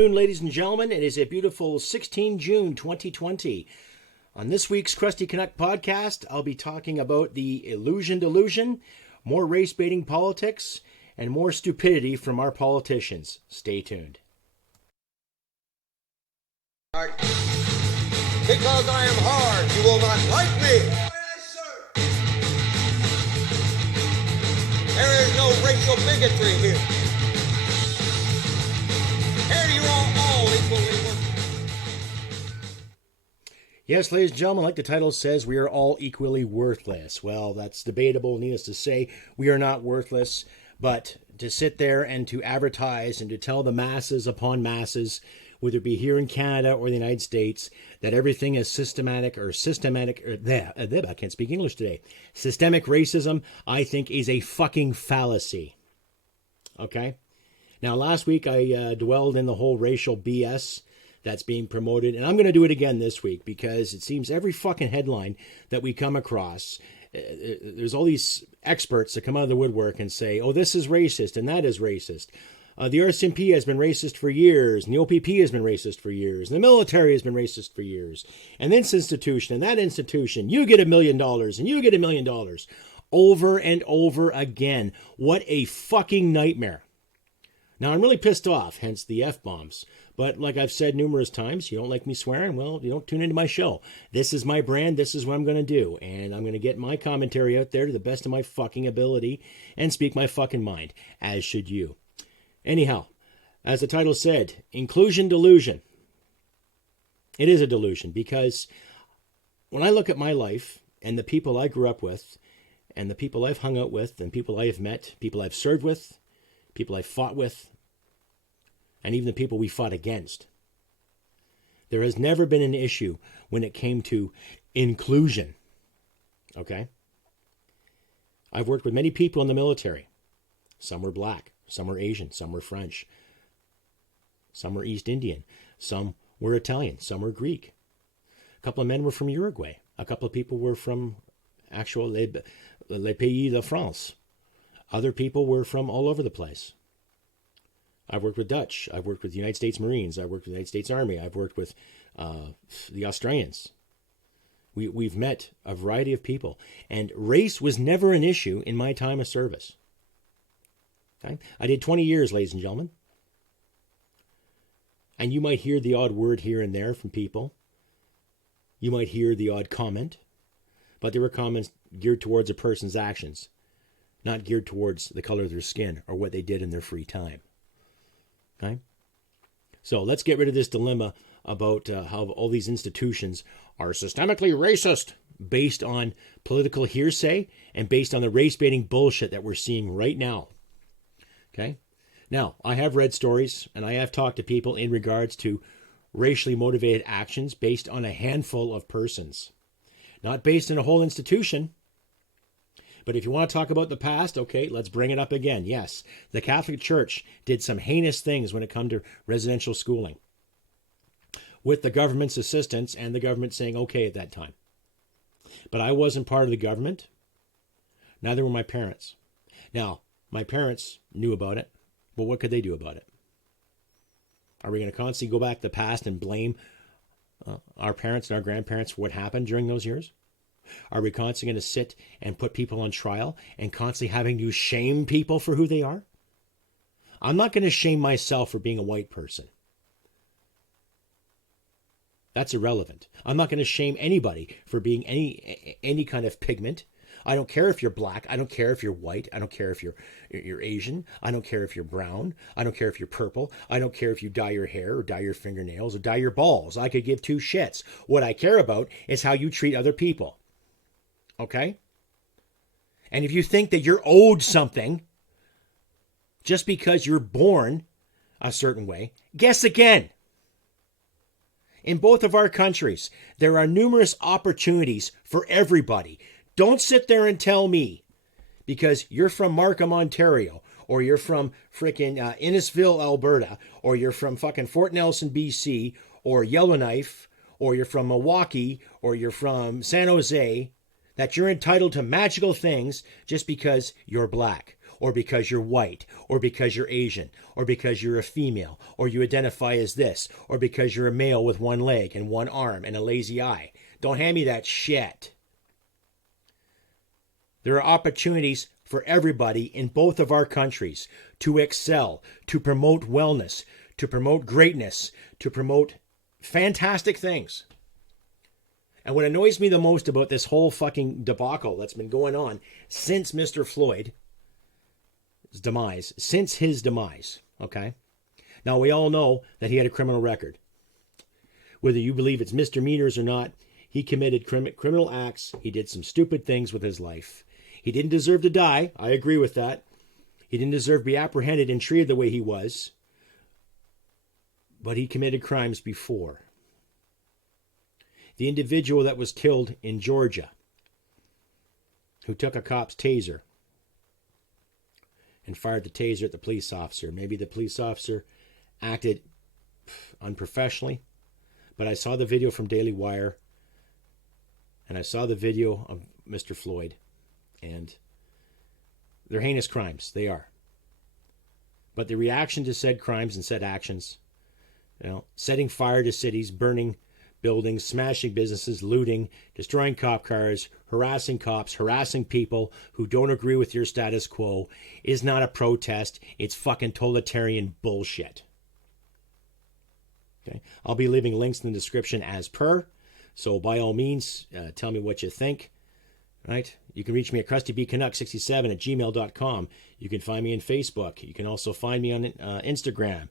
Ladies and gentlemen, it is a beautiful 16 June 2020. On this week's Crusty Canuck podcast, I'll be talking about the illusion delusion, more race-baiting politics, and more stupidity from our politicians. Stay tuned. Because I am hard, you will not like me. Yes, sir. There is no racial bigotry here. Here you are all equally worthless. Yes, ladies and gentlemen, like the title says, we are all equally worthless. Well, that's debatable. Needless to say, we are not worthless. But to sit there and to advertise and to tell the masses upon masses, whether it be here in Canada or the United States, that everything is systemic, I can't speak English today. Systemic racism, I think, is a fucking fallacy. Okay? Now, last week I dwelled in the whole racial BS that's being promoted, and I'm going to do it again this week because it seems every fucking headline that we come across, there's all these experts that come out of the woodwork and say, oh, this is racist and that is racist. The RCMP has been racist for years, and the OPP has been racist for years, and the military has been racist for years. And this institution and that institution, you get $1 million and you get $1 million. Over and over again. What a fucking nightmare. Now, I'm really pissed off, hence the F-bombs. But like I've said numerous times, you don't like me swearing, well, you don't tune into my show. This is my brand. This is what I'm going to do. And I'm going to get my commentary out there to the best of my fucking ability and speak my fucking mind, as should you. Anyhow, as the title said, inclusion delusion. It is a delusion because when I look at my life and the people I grew up with and the people I've hung out with and people I have met, people I've served with, people I fought with, and even the people we fought against, there has never been an issue when it came to inclusion. Okay? I've worked with many people in the military. Some were black. Some were Asian, some were French, some were East Indian, some were Italian, some were Greek. A couple of men were from Uruguay. A couple of people were from actual les pays de France. Other people were from all over the place. I've worked with Dutch. I've worked with the United States Marines. I've worked with the United States Army. I've worked with the Australians. We've met a variety of people. And race was never an issue in my time of service. Okay? I did 20 years, ladies and gentlemen. And you might hear the odd word here and there from people. You might hear the odd comment. But they were comments geared towards a person's actions, not geared towards the color of their skin or what they did in their free time. Okay? So let's get rid of this dilemma about how all these institutions are systemically racist based on political hearsay and based on the race-baiting bullshit that we're seeing right now. Okay. Now, I have read stories and I have talked to people in regards to racially motivated actions based on a handful of persons. Not based on a whole institution. But if you want to talk about the past, okay, let's bring it up again. Yes, the Catholic Church did some heinous things when it comes to residential schooling, with the government's assistance and the government saying okay at that time. But I wasn't part of the government. Neither were my parents. Now, my parents knew about it, but what could they do about it? Are we going to constantly go back to the past and blame our parents and our grandparents for what happened during those years? Are we constantly going to sit and put people on trial and constantly having to shame people for who they are? I'm not going to shame myself for being a white person. That's irrelevant. I'm not going to shame anybody for being any kind of pigment. I don't care if you're black. I don't care if you're white. I don't care if you're Asian. I don't care if you're brown. I don't care if you're purple. I don't care if you dye your hair or dye your fingernails or dye your balls. I could give two shits. What I care about is how you treat other people. Okay? And if you think that you're owed something just because you're born a certain way, guess again. In both of our countries, there are numerous opportunities for everybody. Don't sit there and tell me, because you're from Markham, Ontario, or you're from frickin' Innisfil, Alberta, or you're from fucking Fort Nelson, BC, or Yellowknife, or you're from Milwaukee, or you're from San Jose, that you're entitled to magical things just because you're black. or because you're white, or because you're Asian, or because you're a female, or you identify as this, or because you're a male with one leg and one arm and a lazy eye. Don't hand me that shit. There are opportunities for everybody in both of our countries to excel, to promote wellness, to promote greatness, to promote fantastic things. And what annoys me the most about this whole fucking debacle that's been going on since Mr. Floyd's demise, okay? Now, we all know that he had a criminal record. Whether you believe it's misdemeanors or not, he committed criminal acts. He did some stupid things with his life. He didn't deserve to die. I agree with that. He didn't deserve to be apprehended and treated the way he was. But he committed crimes before. The individual that was killed in Georgia, who took a cop's taser and fired the taser at the police officer. Maybe the police officer acted unprofessionally, but I saw the video from Daily Wire, and I saw the video of Mr. Floyd, and they're heinous crimes. They are. But the reaction to said crimes and said actions, setting fire to cities, burning buildings, smashing businesses, looting, destroying cop cars, harassing cops, harassing people who don't agree with your status quo is not a protest. It's fucking totalitarian bullshit. Okay, I'll be leaving links in the description as per. So by all means, tell me what you think. Right? You can reach me at CRUSTYCANUCK67@gmail.com. You can find me on Facebook. You can also find me on Instagram.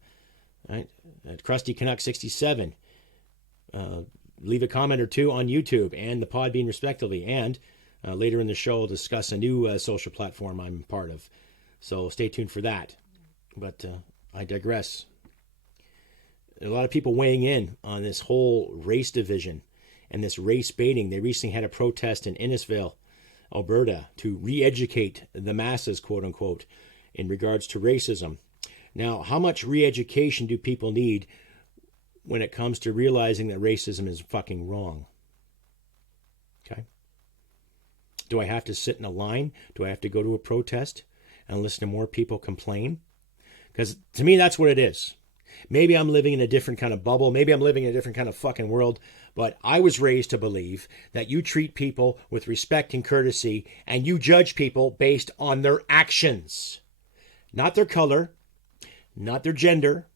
Right? At CRUSTYCANUCK67. Leave a comment or two on YouTube and the Podbean respectively. And later in the show, I'll discuss a new social platform I'm part of. So stay tuned for that. But I digress. A lot of people weighing in on this whole race division and this race baiting. They recently had a protest in Innisfail, Alberta, to re-educate the masses, quote unquote, in regards to racism. Now, how much re-education do people need when it comes to realizing that racism is fucking wrong? Okay. Do I have to sit in a line? Do I have to go to a protest and listen to more people complain? Because to me, that's what it is. Maybe I'm living in a different kind of bubble. Maybe I'm living in a different kind of fucking world. But I was raised to believe that you treat people with respect and courtesy, and you judge people based on their actions. Not their color, not their gender,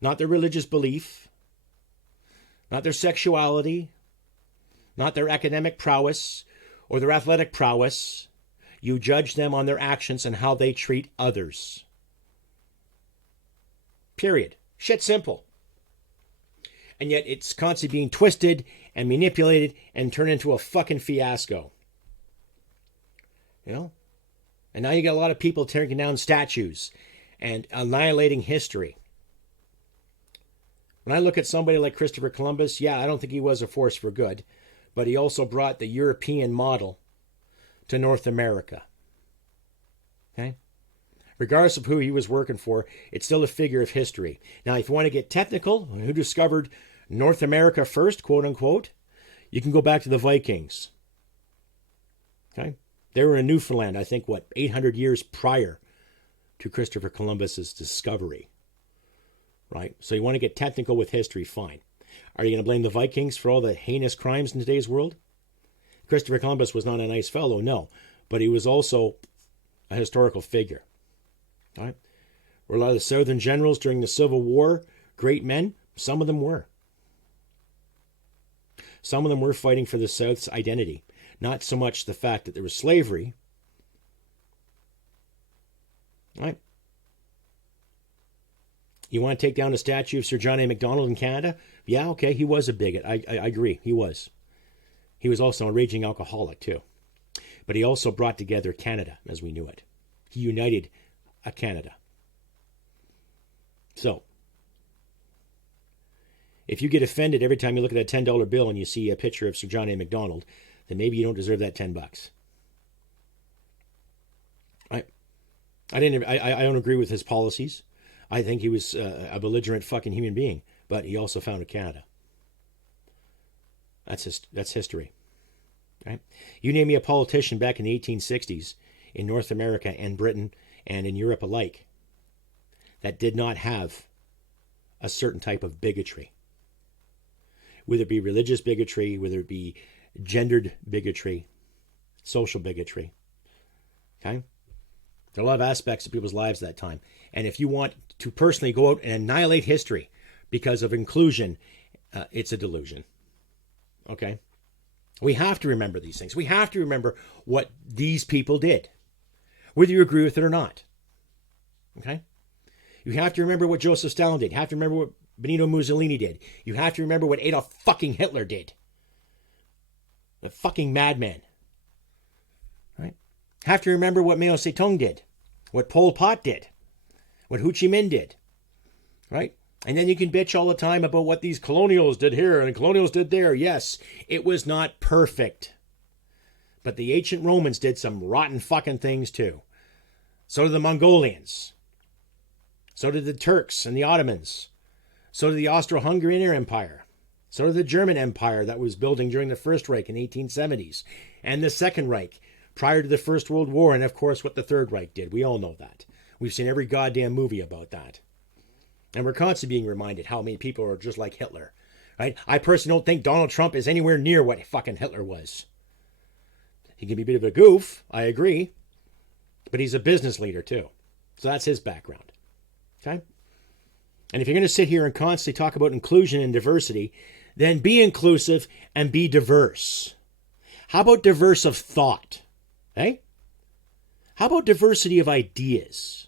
not their religious belief, not their sexuality, not their academic prowess or their athletic prowess. You judge them on their actions and how they treat others. Period. Shit simple. And yet it's constantly being twisted and manipulated and turned into a fucking fiasco. And now you got a lot of people tearing down statues and annihilating history. When I look at somebody like Christopher Columbus, yeah, I don't think he was a force for good, but he also brought the European model to North America. Okay? Regardless of who he was working for, it's still a figure of history. Now, if you want to get technical, who discovered North America first, quote unquote, you can go back to the Vikings. Okay? They were in Newfoundland, I think, 800 years prior to Christopher Columbus's discovery. Right? So you want to get technical with history, fine. Are you going to blame the Vikings for all the heinous crimes in today's world? Christopher Columbus was not a nice fellow, no. But he was also a historical figure. Right? Were a lot of the Southern generals during the Civil War great men? Some of them were. Some of them were fighting for the South's identity. Not so much the fact that there was slavery. Right? You want to take down a statue of Sir John A. Macdonald in Canada? Yeah, okay, he was a bigot. I agree, he was. He was also a raging alcoholic, too. But he also brought together Canada as we knew it. He united Canada. So, if you get offended every time you look at a $10 bill and you see a picture of Sir John A. Macdonald, then maybe you don't deserve that $10. I don't agree with his policies. I think he was a belligerent fucking human being, but he also founded Canada. That's history. Right? You name me a politician back in the 1860s in North America and Britain and in Europe alike that did not have a certain type of bigotry. Whether it be religious bigotry, whether it be gendered bigotry, social bigotry. Okay? There are a lot of aspects of people's lives at that time. And if you want to personally go out and annihilate history because of inclusion, it's a delusion. Okay? We have to remember these things. We have to remember what these people did, whether you agree with it or not. Okay? You have to remember what Joseph Stalin did. You have to remember what Benito Mussolini did. You have to remember what Adolf fucking Hitler did. The fucking madman. Right? Have to remember what Mao Zedong did. What Pol Pot did. What Ho Chi Minh did. Right? And then you can bitch all the time about what these colonials did here and colonials did there. Yes, it was not perfect. But the ancient Romans did some rotten fucking things too. So did the Mongolians. So did the Turks and the Ottomans. So did the Austro-Hungarian Empire. So did the German Empire that was building during the First Reich in the 1870s. And the Second Reich prior to the First World War. And of course what the Third Reich did. We all know that. We've seen every goddamn movie about that. And we're constantly being reminded how many people are just like Hitler. Right? I personally don't think Donald Trump is anywhere near what fucking Hitler was. He can be a bit of a goof, I agree. But he's a business leader too. So that's his background. Okay? And if you're going to sit here and constantly talk about inclusion and diversity, then be inclusive and be diverse. How about diverse of thought? Eh? How about diversity of ideas?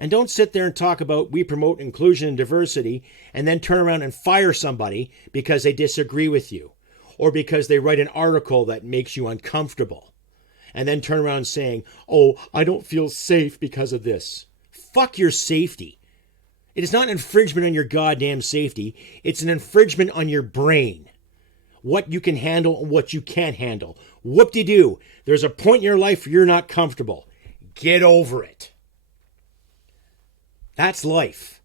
And don't sit there and talk about we promote inclusion and diversity and then turn around and fire somebody because they disagree with you or because they write an article that makes you uncomfortable. And then turn around saying, oh, I don't feel safe because of this. Fuck your safety. It is not an infringement on your goddamn safety. It's an infringement on your brain. What you can handle and what you can't handle. Whoop-de-doo. There's a point in your life where you're not comfortable. Get over it. That's life.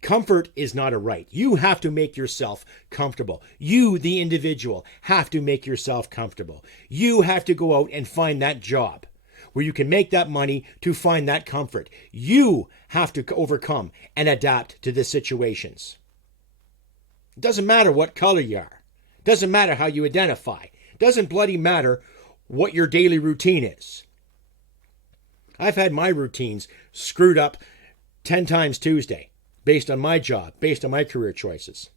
Comfort is not a right. You have to make yourself comfortable. You, the individual, have to make yourself comfortable. You have to go out and find that job where you can make that money to find that comfort. You have to overcome and adapt to the situations. It doesn't matter what color you are. It doesn't matter how you identify. It doesn't bloody matter what your daily routine is. I've had my routines screwed up 10 times Tuesday. Based on my job, based on my career choices.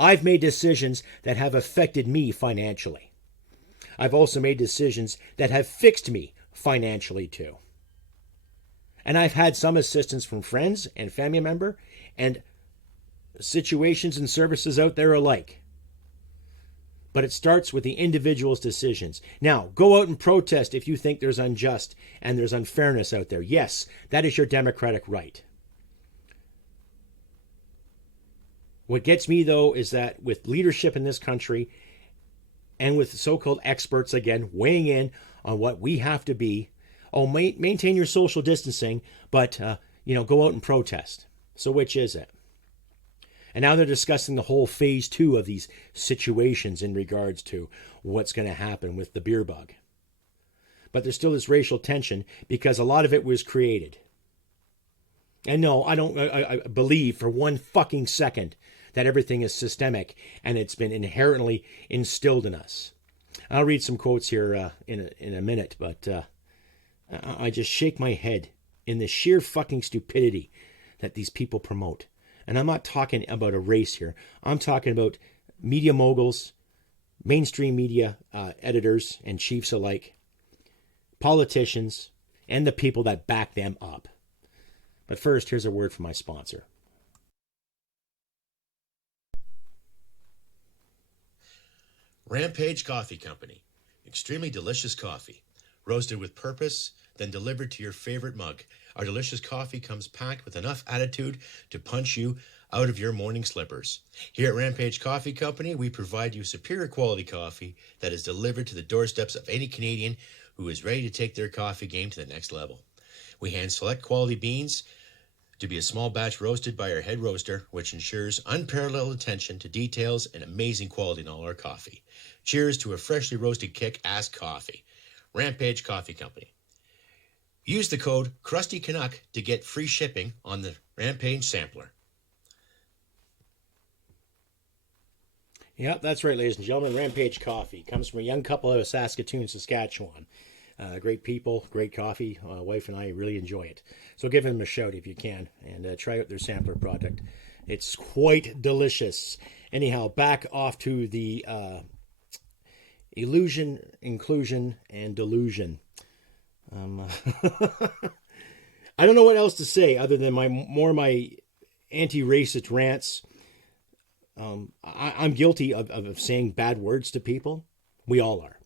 I've made decisions that have affected me financially. I've also made decisions that have fixed me financially too. And I've had some assistance from friends and family member and situations and services out there alike. But it starts with the individual's decisions. Now, go out and protest if you think there's unjust and there's unfairness out there. Yes, that is your democratic right. What gets me, though, is that with leadership in this country and with so-called experts, again, weighing in on what we have to be, maintain your social distancing, but, go out and protest. So which is it? And now they're discussing the whole phase 2 of these situations in regards to what's going to happen with the beer bug. But there's still this racial tension because a lot of it was created. And no, I believe for one fucking second that everything is systemic and it's been inherently instilled in us. I'll read some quotes here in a minute, but I just shake my head in the sheer fucking stupidity that these people promote. And I'm not talking about a race here. I'm talking about media moguls, mainstream media editors and chiefs alike, politicians, and the people that back them up. But first, here's a word from my sponsor. Rampage Coffee Company. Extremely delicious coffee. Roasted with purpose, then delivered to your favorite mug. Our delicious coffee comes packed with enough attitude to punch you out of your morning slippers. Here at Rampage Coffee Company, we provide you superior quality coffee that is delivered to the doorsteps of any Canadian who is ready to take their coffee game to the next level. We hand select quality beans to be a small batch roasted by our head roaster, which ensures unparalleled attention to details and amazing quality in all our coffee. Cheers to a freshly roasted kick-ass coffee. Rampage Coffee Company. Use the code CRUSTYCANUCK to get free shipping on the Rampage sampler. Yep, that's right, ladies and gentlemen. Rampage Coffee comes from a young couple out of Saskatoon, Saskatchewan. Great people, great coffee. Wife and I really enjoy it. So give them a shout if you can, and try out their sampler product. It's quite delicious. Anyhow, back off to the illusion, inclusion, and delusion. I don't know what else to say other than my anti-racist rants. I'm guilty of saying bad words to people. We all are.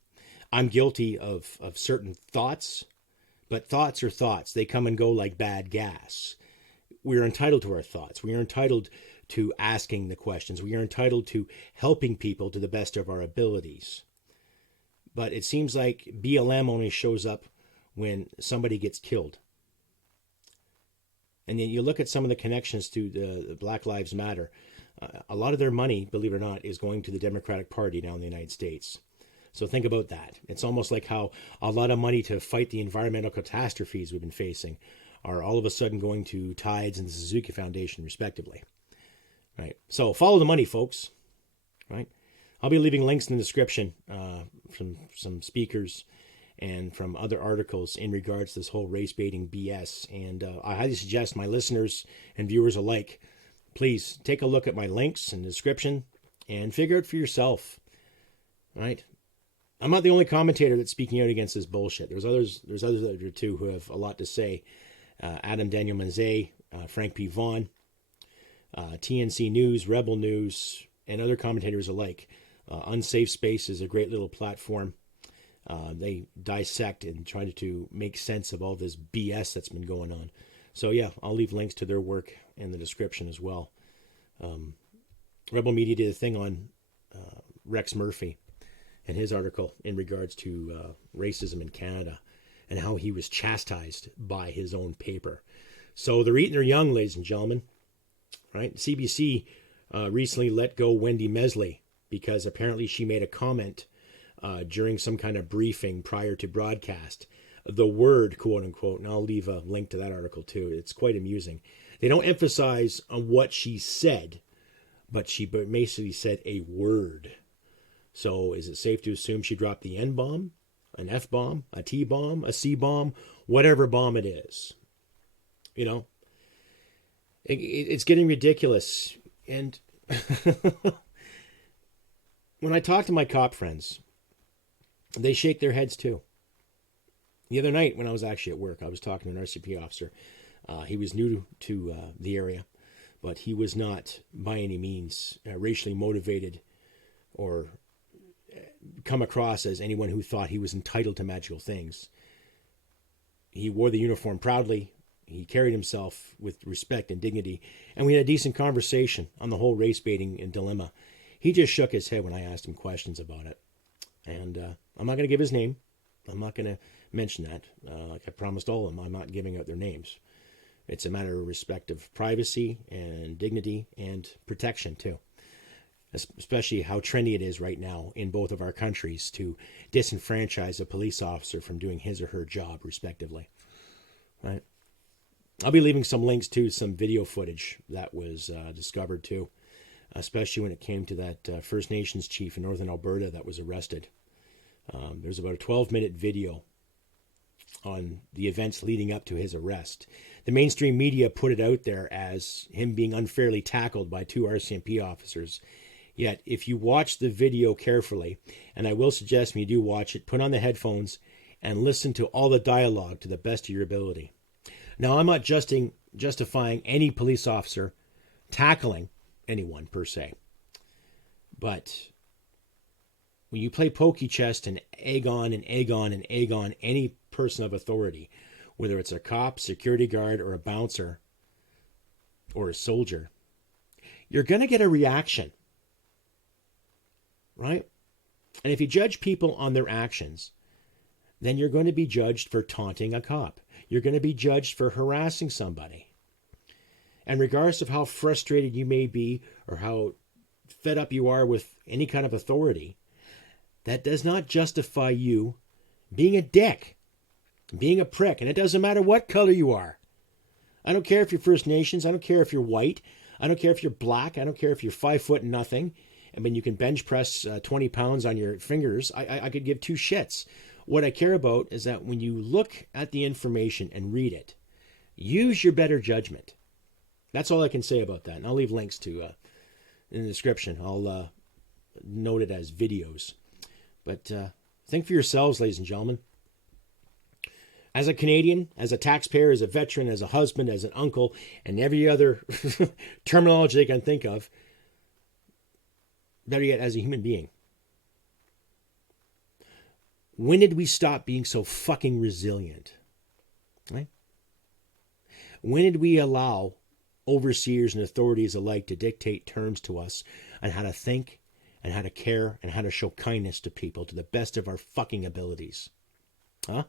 I'm guilty of certain thoughts, but thoughts are thoughts. They come and go like bad gas. We are entitled to our thoughts. We are entitled to asking the questions. We are entitled to helping people to the best of our abilities. But it seems like BLM only shows up when somebody gets killed. And then you look at some of the connections to the Black Lives Matter. A lot of their money, believe it or not, is going to the Democratic Party now in the United States. So think about that. It's almost like how a lot of money to fight the environmental catastrophes we've been facing are all of a sudden going to Tides and the Suzuki Foundation, respectively. Right. So follow the money, folks. Right. I'll be leaving links in the description from some speakers and from other articles in regards to this whole race baiting BS. And I highly suggest my listeners and viewers alike, please take a look at my links in the description and figure it for yourself. Right. I'm not the only commentator that's speaking out against this bullshit. There's others out there too who have a lot to say. Adam Daniel Manzay, Frank P. Vaughan, TNC News, Rebel News, and other commentators alike. Unsafe Space is a great little platform. They dissect and try to make sense of all this BS that's been going on. So yeah, I'll leave links to their work in the description as well. Rebel Media did a thing on Rex Murphy and his article in regards to racism in Canada and how he was chastised by his own paper. So they're eating their young, ladies and gentlemen. Right? CBC recently let go Wendy Mesley because apparently she made a comment during some kind of briefing prior to broadcast. The word, quote unquote, and I'll leave a link to that article too. It's quite amusing. They don't emphasize on what she said, but she basically said a word. So is it safe to assume she dropped the N-bomb, an F-bomb, a T-bomb, a C-bomb, whatever bomb it is? You know, it's getting ridiculous. And when I talk to my cop friends, they shake their heads too. The other night when I was actually at work, I was talking to an RCMP officer. He was new to the area, but he was not by any means racially motivated or come across as anyone who thought he was entitled to magical things. He wore the uniform proudly. He carried himself with respect and dignity. And we had a decent conversation on the whole race baiting and dilemma. He just shook his head when I asked him questions about it. And I'm not going to give his name. I'm not going to mention that. Like I promised all of them, I'm not giving out their names. It's a matter of respect of privacy and dignity and protection too. Especially how trendy it is right now in both of our countries to disenfranchise a police officer from doing his or her job, respectively. Right? I'll be leaving some links to some video footage that was discovered too, especially when it came to that First Nations chief in northern Alberta that was arrested. There's about a 12-minute video on the events leading up to his arrest. The mainstream media put it out there as him being unfairly tackled by two RCMP officers. Yet, if you watch the video carefully, and I will suggest when you do watch it, put on the headphones and listen to all the dialogue to the best of your ability. Now, I'm not justifying any police officer tackling anyone per se. But when you play pokey chest and egg on and egg on and egg on any person of authority, whether it's a cop, security guard, or a bouncer, or a soldier, you're going to get a reaction. Right? And if you judge people on their actions, then you're going to be judged for taunting a cop. You're going to be judged for harassing somebody. And regardless of how frustrated you may be or how fed up you are with any kind of authority, that does not justify you being a dick, being a prick. And it doesn't matter what color you are. I don't care if you're First Nations. I don't care if you're white. I don't care if you're black. I don't care if you're 5 foot and nothing. I mean, you can bench press 20 pounds on your fingers. I could give two shits. What I care about is that when you look at the information and read it, use your better judgment. That's all I can say about that. And I'll leave links to in the description. I'll note it as videos. But think for yourselves, ladies and gentlemen. As a Canadian, as a taxpayer, as a veteran, as a husband, as an uncle, and every other terminology they can think of, better yet, as a human being. When did we stop being so fucking resilient? Right? When did we allow overseers and authorities alike to dictate terms to us on how to think and how to care and how to show kindness to people to the best of our fucking abilities? Huh?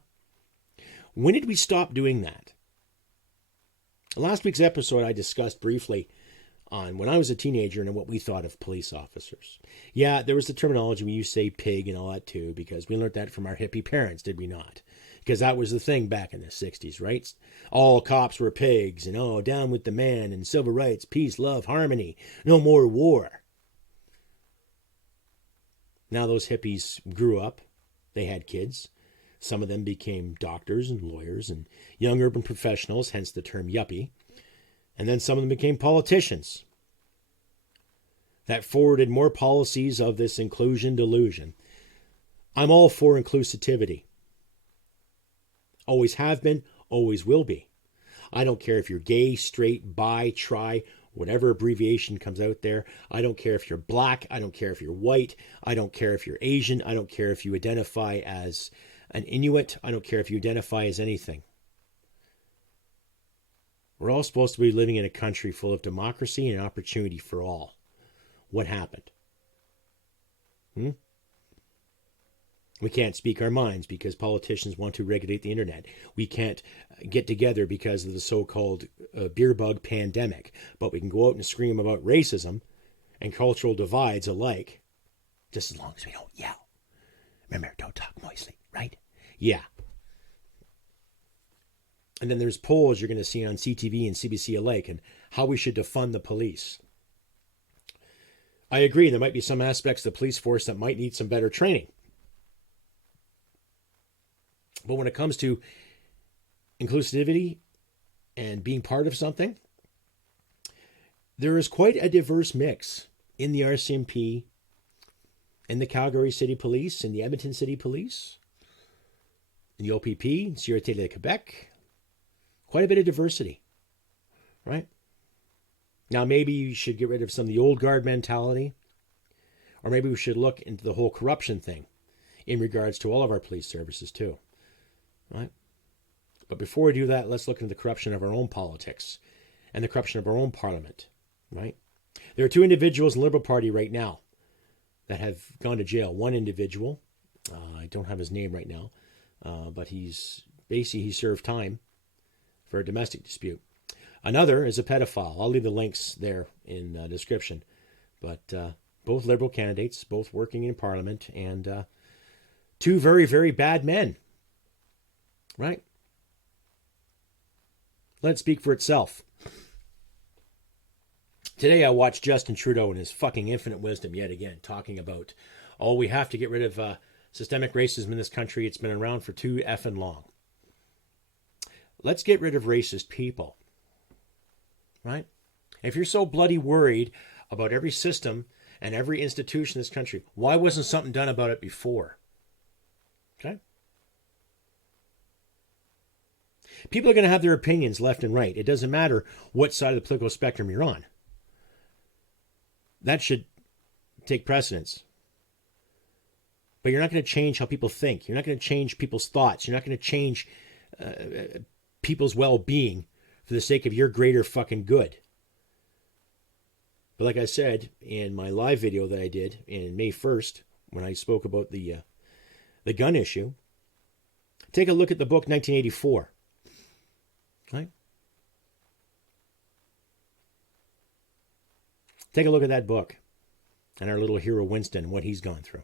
When did we stop doing that? Last week's episode, I discussed briefly on when I was a teenager and what we thought of police officers. Yeah, there was the terminology when you say pig and all that too, because we learned that from our hippie parents, did we not? Because that was the thing back in the 60s, right? All cops were pigs and oh, down with the man and civil rights, peace, love, harmony, no more war. Now those hippies grew up. They had kids. Some of them became doctors and lawyers and young urban professionals, hence the term yuppie. And then some of them became politicians that forwarded more policies of this inclusion delusion. I'm all for inclusivity. Always have been, always will be. I don't care if you're gay, straight, bi, tri, whatever abbreviation comes out there. I don't care if you're black. I don't care if you're white. I don't care if you're Asian. I don't care if you identify as an Inuit. I don't care if you identify as anything. We're all supposed to be living in a country full of democracy and opportunity for all. What happened? We can't speak our minds because politicians want to regulate the internet. We can't get together because of the so-called beer bug pandemic. But we can go out and scream about racism and cultural divides alike, just as long as we don't yell. Remember, don't talk moistly, right? Yeah. And then there's polls you're going to see on CTV and CBC alike and how we should defund the police. I agree, there might be some aspects of the police force that might need some better training. But when it comes to inclusivity and being part of something, there is quite a diverse mix in the RCMP, in the Calgary City Police, in the Edmonton City Police, in the OPP, Sûreté de Québec. Quite a bit of diversity, right? Now, maybe you should get rid of some of the old guard mentality, or maybe we should look into the whole corruption thing in regards to all of our police services too, right? But before we do that, let's look into the corruption of our own politics and the corruption of our own parliament, right? There are two individuals in the Liberal Party right now that have gone to jail. One individual, I don't have his name right now, but he served time for a domestic dispute. Another is a pedophile. I'll leave the links there in the description. But both Liberal candidates, both working in Parliament, and two very, very bad men. Right? Let it speak for itself. Today I watched Justin Trudeau and his fucking infinite wisdom yet again, talking about, oh, we have to get rid of systemic racism in this country. It's been around for too effing long. Let's get rid of racist people, right? If you're so bloody worried about every system and every institution in this country, why wasn't something done about it before? Okay? People are going to have their opinions left and right. It doesn't matter what side of the political spectrum you're on. That should take precedence. But you're not going to change how people think. You're not going to change people's thoughts. You're not going to change people's well-being for the sake of your greater fucking good. But like I said in my live video that I did in May 1st, when I spoke about the gun issue, take a look at the book 1984. Right? Take a look at that book and our little hero Winston and what he's gone through.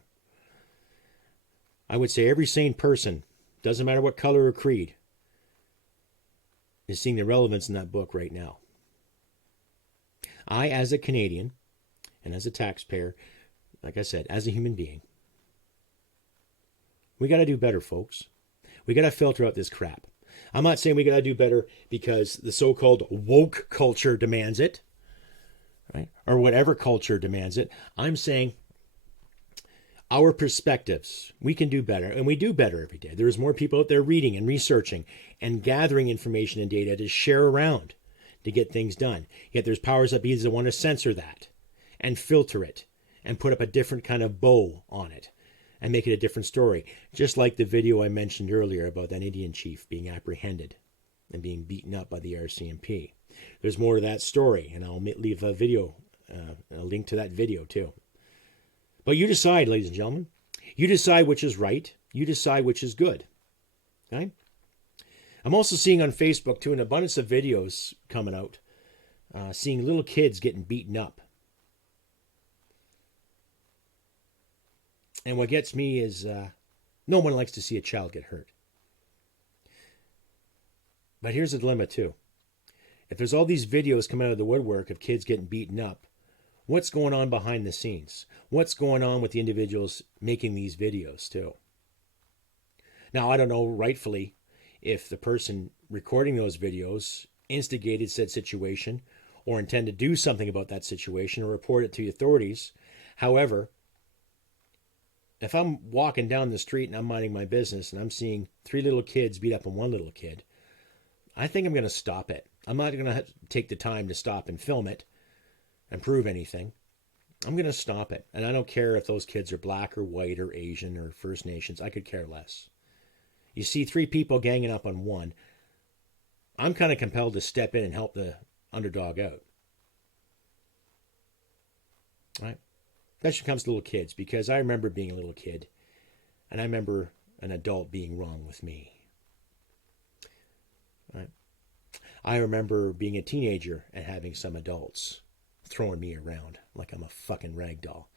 I would say every sane person, doesn't matter what color or creed, is seeing the relevance in that book right now. I, as a Canadian and as a taxpayer, like I said, as a human being, we got to do better, folks. We got to filter out this crap. I'm not saying we got to do better because the so-called woke culture demands it, right? Or whatever culture demands it. I'm saying our perspectives, we can do better, and we do better every day. There's more people out there reading and researching and gathering information and data to share around to get things done. Yet there's powers that be that want to censor that and filter it and put up a different kind of bow on it and make it a different story. Just like the video I mentioned earlier about that Indian chief being apprehended and being beaten up by the RCMP. There's more to that story, and I'll leave a video, a link to that video too. But you decide, ladies and gentlemen. You decide which is right. You decide which is good. Okay? I'm also seeing on Facebook, too, an abundance of videos coming out, seeing little kids getting beaten up. And what gets me is no one likes to see a child get hurt. But here's the dilemma, too. If there's all these videos coming out of the woodwork of kids getting beaten up, what's going on behind the scenes? What's going on with the individuals making these videos, too? Now, I don't know rightfully if the person recording those videos instigated said situation or intend to do something about that situation or report it to the authorities. However, if I'm walking down the street and I'm minding my business and I'm seeing 3 little kids beat up on 1 little kid, I think I'm going to stop it. I'm not going to take the time to stop and film it and prove anything. I'm going to stop it. And I don't care if those kids are black or white or Asian or First Nations. I could care less. You see 3 people ganging up on 1. I'm kind of compelled to step in and help the underdog out. Right? Especially when it comes to little kids, because I remember being a little kid, and I remember an adult being wrong with me. Right? I remember being a teenager and having some adults throwing me around like I'm a fucking rag doll,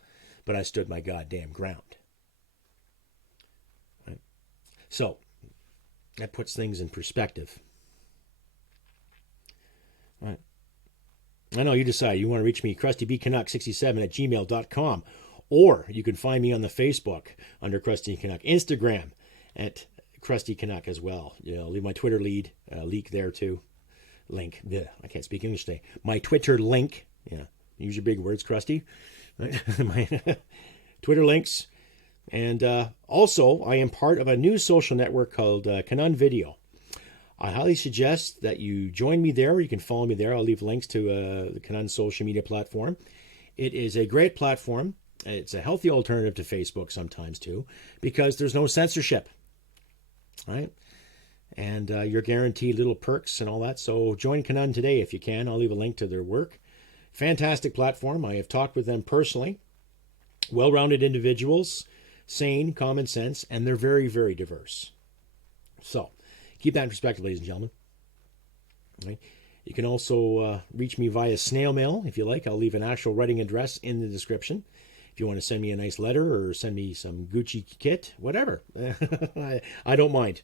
but I stood my goddamn ground. Right? So that puts things in perspective. Right? I know you decide. You want to reach me, CrustyBCanuck67@gmail.com, or you can find me on the Facebook under Crusty Canuck, Instagram at Crusty Canuck as well. You know, leave my Twitter leak there too. Link. I can't speak English today. My Twitter link. Yeah, use your big words, Crusty. My Twitter links. And also, I am part of a new social network called Canuck Video. I highly suggest that you join me there. You can follow me there. I'll leave links to the Canuck social media platform. It is a great platform. It's a healthy alternative to Facebook sometimes too, because there's no censorship, right? And you're guaranteed little perks and all that. So join Canuck today if you can. I'll leave a link to their work. Fantastic platform. I have talked with them personally. Well-rounded individuals, sane, common sense, and they're very, very diverse. So keep that in perspective, ladies and gentlemen. Right. You can also reach me via snail mail if you like. I'll leave an actual writing address in the description. If you want to send me a nice letter or send me some Gucci kit, whatever. I don't mind.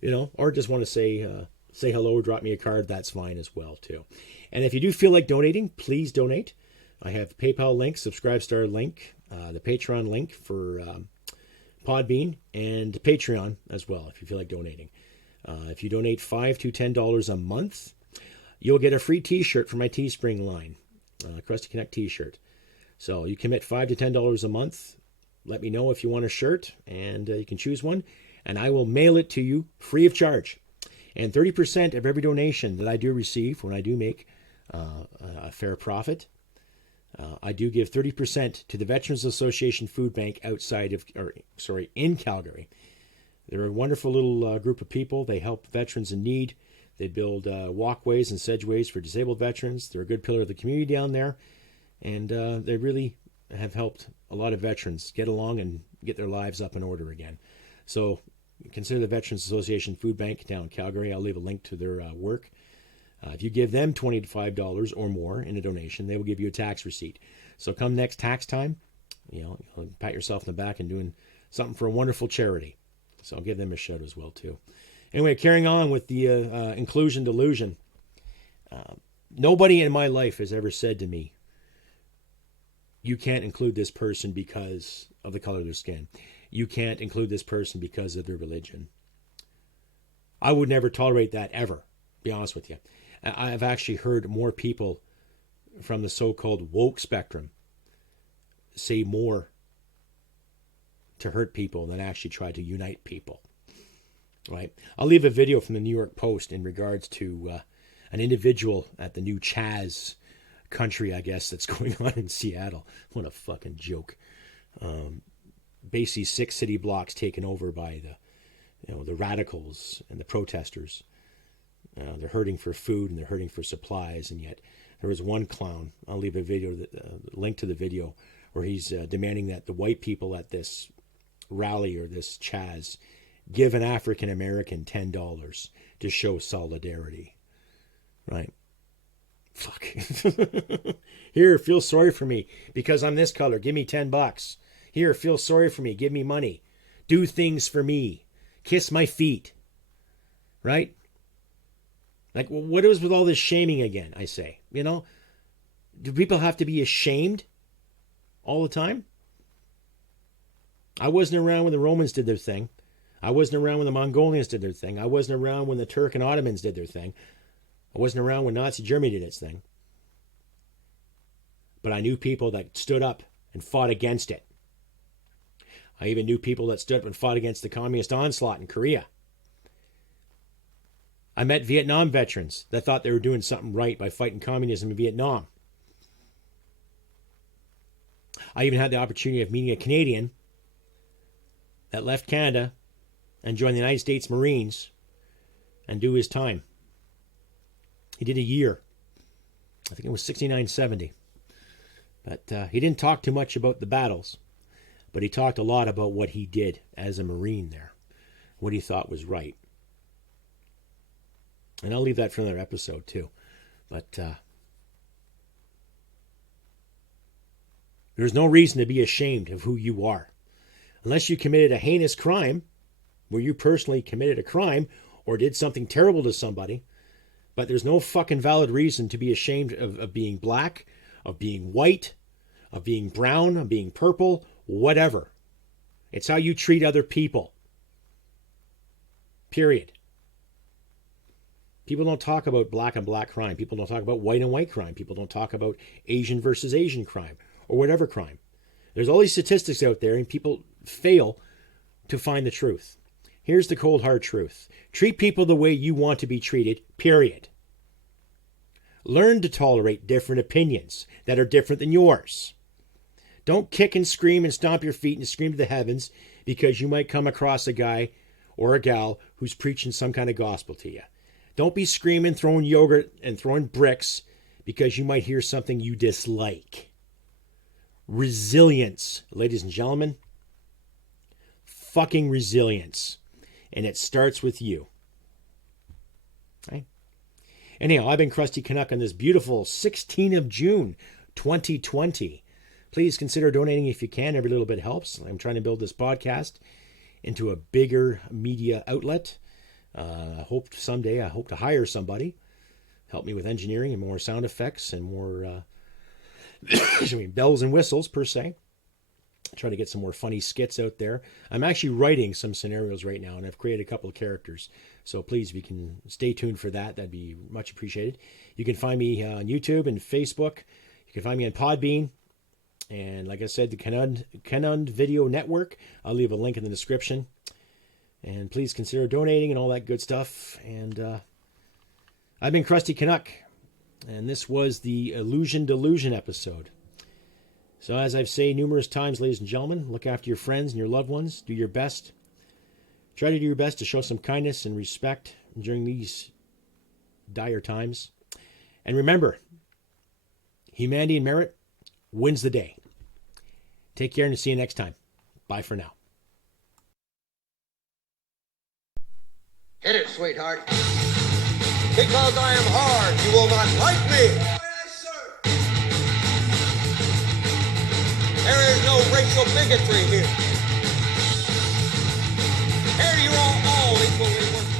You know, or just want to say hello or drop me a card, that's fine as well, too. And if you do feel like donating, please donate. I have PayPal link, Subscribestar link, the Patreon link for Podbean, and Patreon as well, if you feel like donating. If you donate $5 to $10 a month, you'll get a free t-shirt from my Teespring line, Crusty Canuck t-shirt. So you commit $5 to $10 a month. Let me know if you want a shirt, and you can choose one, and I will mail it to you free of charge. And 30% of every donation that I do receive, when I do make a fair profit, I do give 30% to the Veterans Association Food Bank in Calgary. They're a wonderful little group of people. They help veterans in need. They build walkways and sedgeways for disabled veterans. They're a good pillar of the community down there. And they really have helped a lot of veterans get along and get their lives up in order again. So consider the Veterans Association Food Bank down in Calgary. I'll leave a link to their work. If you give them $25 or more in a donation, they will give you a tax receipt. So come next tax time, you know, pat yourself in the back and doing something for a wonderful charity. So I'll give them a shout as well, too. Anyway, carrying on with the inclusion delusion. Nobody in my life has ever said to me, you can't include this person because of the color of their skin. You can't include this person because of their religion. I would never tolerate that ever, to be honest with you. I've actually heard more people from the so-called woke spectrum say more to hurt people than actually try to unite people. Right? I'll leave a video from the New York Post in regards to an individual at the new CHAZ country, I guess, that's going on in Seattle. What a fucking joke. Basically 6 city blocks taken over by the radicals and the protesters. They're hurting for food and they're hurting for supplies, and yet there was one clown. I'll leave a video, link to the video, where he's demanding that the white people at this rally or this CHAZ give an African American $10 to show solidarity. Right? Fuck. Here, feel sorry for me because I'm this color. Give me $10. Here, feel sorry for me. Give me money. Do things for me. Kiss my feet. Right? Like, what is with all this shaming again, I say? You know? Do people have to be ashamed all the time? I wasn't around when the Romans did their thing. I wasn't around when the Mongolians did their thing. I wasn't around when the Turk and Ottomans did their thing. I wasn't around when Nazi Germany did its thing. But I knew people that stood up and fought against it. I even knew people that stood up and fought against the communist onslaught in Korea. I met Vietnam veterans that thought they were doing something right by fighting communism in Vietnam. I even had the opportunity of meeting a Canadian that left Canada and joined the United States Marines and do his time. He did a year. I think it was 69-70. But he didn't talk too much about the battles. But he talked a lot about what he did as a Marine there. What he thought was right. And I'll leave that for another episode too. But there's no reason to be ashamed of who you are. Unless you committed a heinous crime, where you personally committed a crime or did something terrible to somebody. But there's no fucking valid reason to be ashamed of being black, of being white, of being brown, of being purple, whatever. It's how you treat other people. Period. People don't talk about black and black crime. People don't talk about white and white crime. People don't talk about Asian versus Asian crime or whatever crime. There's all these statistics out there and people fail to find the truth. Here's the cold hard truth. Treat people the way you want to be treated, period. Learn to tolerate different opinions that are different than yours. Don't kick and scream and stomp your feet and scream to the heavens because you might come across a guy or a gal who's preaching some kind of gospel to you. Don't be screaming, throwing yogurt and throwing bricks because you might hear something you dislike. Resilience, ladies and gentlemen. Fucking resilience. And it starts with you. Right? Anyhow, I've been Crusty Canuck on this beautiful 16th of June, 2020. Please consider donating if you can. Every little bit helps. I'm trying to build this podcast into a bigger media outlet. I hope to hire somebody, help me with engineering and more sound effects and more bells and whistles per se. Try to get some more funny skits out there. I'm actually writing some scenarios right now, and I've created a couple of characters. So please, if you can stay tuned for that, that'd be much appreciated. You can find me on YouTube and Facebook. You can find me on Podbean. And like I said, the Canuck Video Network. I'll leave a link in the description. And please consider donating and all that good stuff. And I've been Crusty Canuck. And this was the Illusion Delusion episode. So as I've said numerous times, ladies and gentlemen, look after your friends and your loved ones. Do your best. Try to do your best to show some kindness and respect during these dire times. And remember, humanity and merit wins the day. Take care and see you next time. Bye for now. Hit it, sweetheart. Because I am hard, you will not like me. Yes, sir. There is no racial bigotry here. Here you're all equally worthless.